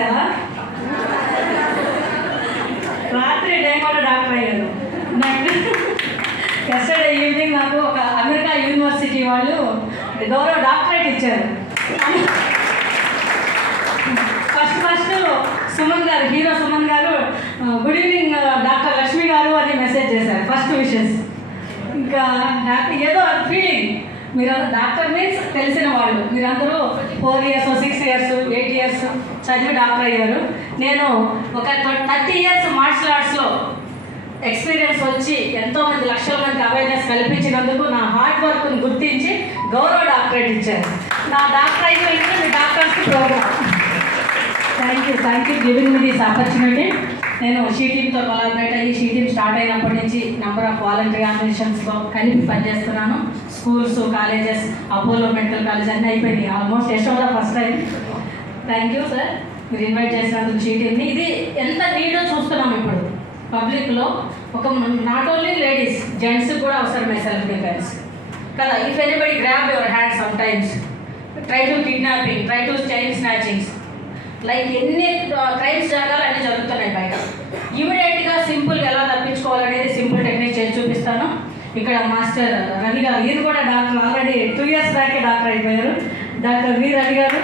రాశారా? రాత్రి నేను కూడా డాక్టర్ అయ్యాను. నాకు ఎస్టర్డే ఈవినింగ్ నాకు ఒక అమెరికా యూనివర్సిటీ వాళ్ళు గౌరవ డాక్టరేట్ ఇచ్చారు. ఫస్ట్ సుమన్ గారు, హీరో సుమన్ గారు, గుడ్ ఈవినింగ్ డాక్టర్ లక్ష్మి గారు అని మెసేజ్ చేశారు. First wishes. ఇంకా హ్యాపీ, ఏదో ఫీలింగ్. మీరు డాక్టర్ మీన్స్ తెలిసిన వాళ్ళు, మీరందరూ 4 years 6 years 8 years చదివి డాక్టర్ అయ్యారు. నేను ఒక 30 years మార్షల్ ఆర్ట్స్లో ఎక్స్పీరియన్స్ వచ్చి ఎంతోమంది లక్షల మందికి అవేర్నెస్ కల్పించినందుకు నా హార్డ్ వర్క్ని గుర్తించి గౌరవ డాక్టరేట్ ఇచ్చారు. నా డాక్టర్ అయిపోయింది మీ డాక్టర్స్కి programme. Thank you giving me this opportunity. నేను షీ టీమ్తో కొలాబరేట్ అయ్యి షీ టీమ్ స్టార్ట్ అయినప్పటి నుంచి నెంబర్ ఆఫ్ వాలంటరీ ఆర్గనైజేషన్స్లో కలిపి పనిచేస్తున్నాను. Schools, colleges, Apollo medical college అన్నీ అయిపోయింది almost. Yashoda first time. Thank you sir, మీరు ఇన్వైట్ చేసినందుకు షీ టీమ్ని. ఇది ఎంత నీడో చూస్తున్నాం ఇప్పుడు పబ్లిక్లో. ఒక నాట్ ఓన్లీ లేడీస్, జెంట్స్ కూడా అవసరమే సెల్ఫ్ డిఫెన్స్ కదా. If anybody grab your hand some times, try to kidnapping, try to chain snatchings, like ఎన్ని క్రైమ్స్ జరగాలి అన్నీ జరుగుతున్నాయి బయట. ఇమీడియట్గా సింపుల్గా ఎలా తప్పించుకోవాలనేది సింపుల్ టెక్నిక్ చేసి చూపిస్తాను. ఇక్కడ మాస్టర్ రవి గారు, ఈయన కూడా డాక్టర్, ఆల్రెడీ 2 years బ్యాకే డాక్టర్ అయిపోయారు. డాక్టర్ వి రవి గారు